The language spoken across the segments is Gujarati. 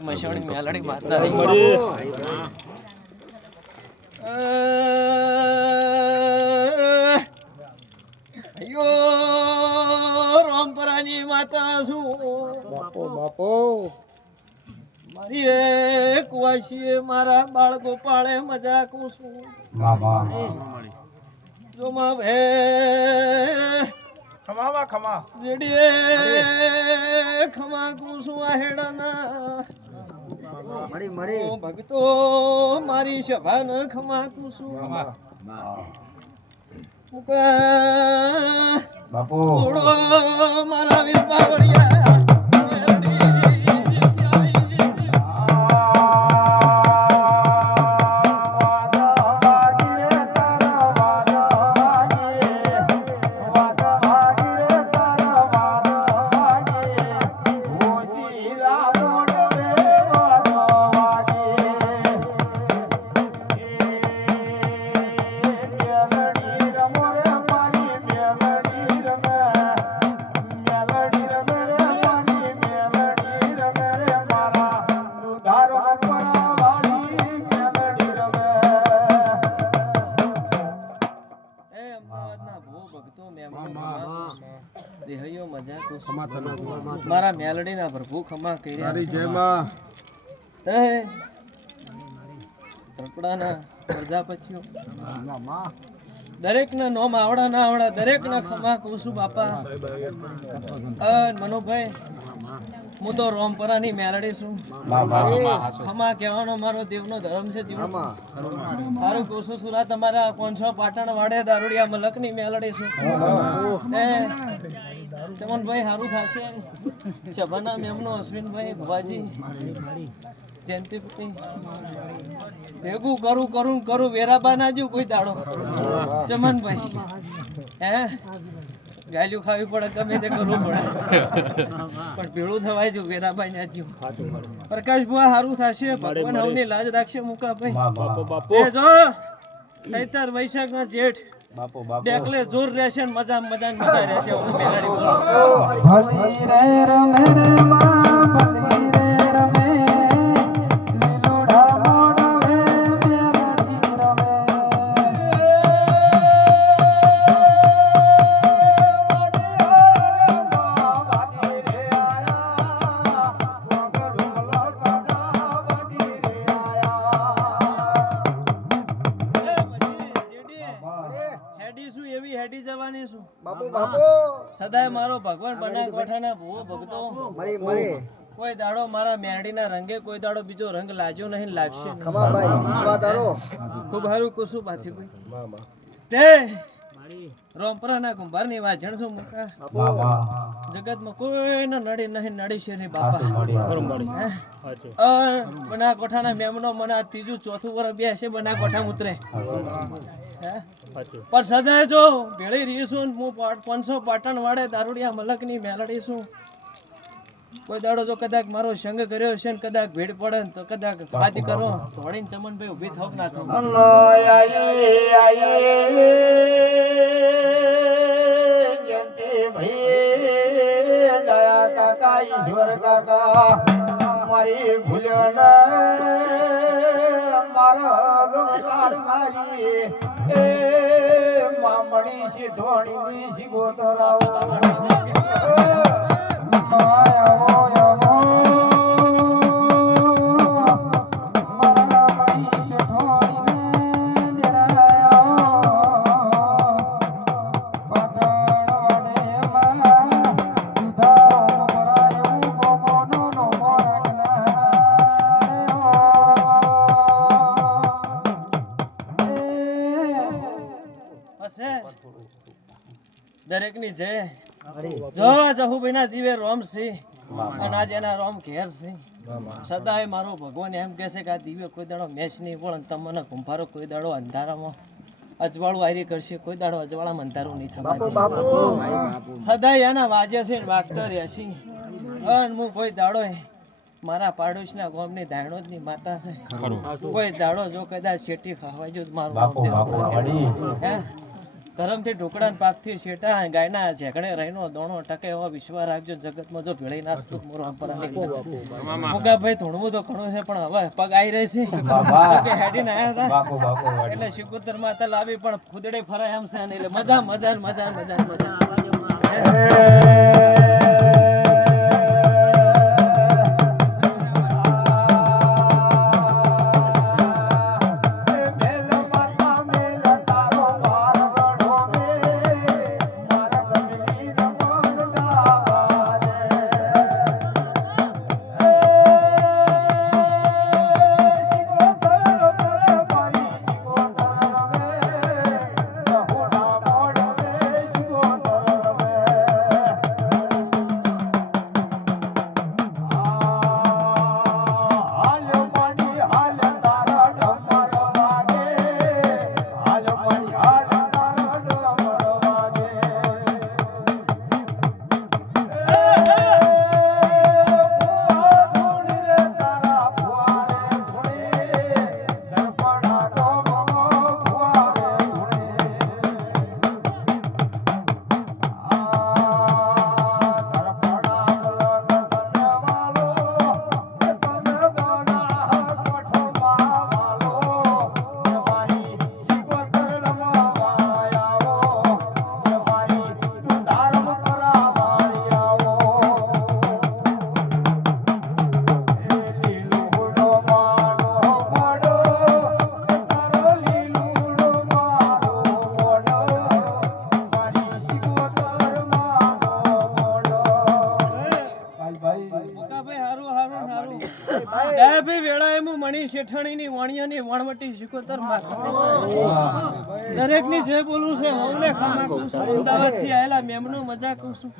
મશોણી મેલડી માતા અયો રામપરાની માતા શું બાપો બાપો મારી એક વાસીએ મારા બાળ ગોપાળે મજાક છું જો માં ભે ખમાવા ખમા જેડીએ ખમા કુસુ આહેડાના મળી મળી ઓ ભક્તો મારી સભાન ખમા કુસુ મુકા બાપો ઓડો મારા વીર બાવળિયા મારા મેલડી ના પ્રભુ ખમા કર્યા હે પ્રપડાના પ્રજાપતિઓ દરેક ના નોમ આવડા ના આવડા દરેક ના ખમા કુસુ બાપા મનોભાઈ હું તો રોમપરાની મેલડી છું ખમા કહેવાનો મારો દેવનો ધર્મ છે જીવન મારું કોસો સુરા તમારા 500 પાટણ વાડે દારૂડિયા મલકની મેલડી છું ચમનભાઈ હારું થાશે સભાના મેમનો અશ્વિનભાઈ ભવાજી જયંતિભાઈ ભેગું કરું વેરાબા ના જો કોઈ દાડો ચમનભાઈ હે ગાલ્યું ખાવી પડે ગમે તે કરવું પડે પણ ભેળું થવાય જો વેરાબાઈ ના જો પ્રકાશ ભુવા હારું થશે ભગવાન હવની લાજ રાખશે મુકા ભાઈ જો ચૈતર વૈશાખ ના જેઠ ડેકલે જોર રહેશે ને મજા મજા રહેશે ભલી રે રમે રે માં ભલી રે રમે લીલોડા મોડવે મેરડી રમે વાદી રે આયા વગર લગડા વાદી રે હેડી જવાની છું બાપુ બાપુ સદાય મારો ભગવાન બના કોઠાના ભૂવો ભગતો મળી મળી કોઈ દાડો મારા મેરડીના રંગે કોઈ દાડો બીજો રંગ લાગ્યો નહીં લાગશે નહીં. ખમા ભાઈ વિશ્વાસ ધારો ખૂબ હારું કુસુ પાથી ભાઈ તે રોમપરાના કુંભારની વાજણ છું મુકા જગતમાં કોઈને નડી નહીં નડી છે ને બાપા બના કોઠાના મેમનો મને આ ત્રીજું ચોથું વર્ષ બે છે બના કોઠા ઉતરે પણ સદાય જો ભેળી રહી છું હું 500 પાટણ વાડે દારૂડિયા મલકની મેલડી છું કોઈ દાડો જો કદાચ મારો સંગ કર્યો છે ને કદાચ ભીડ પડે ને તો કદાચ વાદી કરો ધોડીને ચમનભાઈ ઊભી થાવ ના થાવ કાકા ઈશ્વર કાકા મારી ભૂલ્યો ના મારા ગમસાડ મારી એ મામણી સી ધોણી ની સી ગોતરાઓ દરેક ની જય જો જહુભાઈ ના દીવે રોમ છે અને આજે એના રોમ ઘેર છે સદાય મારો ભગવાન એમ કહે છે કે આ દીવે કોઈ દાડો મેચ નહીં પણ તમને કુંભારો કોઈ દાડો અંધારામાં અજવાળું આયરી કરશે કોઈ દાડો અજવાળામાં અંધારું નહીં થાય સદાય એના વાજે છે ને વાગતા રહેશે અને હું કોઈ દાડો મારા પાડોશના ગામની ધાણોદની માતા છે કોઈ દાડો જો કદાચ શેટી ખાવા જો મારું હે ધર્મથી ઢોકળા ને પાકથી શેઠા ગાયના ઝેકડે રહીનો દોણો ટકે એવો વિશ્વાસ રાખજો જગતમાં જો ભેળી ના થતું મોરો અંપરાની મુગાભાઈ થોડું તો ઘણું છે પણ હવે પગ આવી રહી છે કે હેડીને આયા હતા એટલે શિકોતર માતા લાવી પણ ખુદડે ફરાય એમ છે ને એટલે મજા મજા મજા મજા મજા શેઠાણીની વાણિયાની વણવટી શિકોતર દરેક ની જે બોલું છે હવને ખામા કહું છું અમદાવાદ થી આયેલા મેમનો મજા કહું છું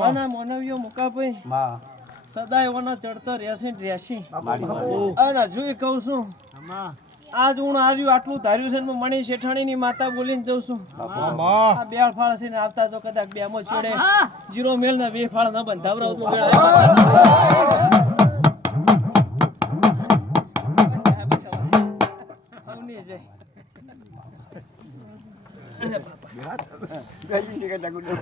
અને મોનવીઓ મુકાભાઈ સદાય ઓનો ચડતો રહેશી અને હજુ કહું છું આજ હું આવ્યું આટલું ધાર્યું છે મણી શેઠાણીની માતા બોલીને જઉં છું આ બે ફાળ છે ને આવતા જો કદાચ બે મો છેડે જીરો મેલ ને બે ફાળ ના બંધાવરાવ તો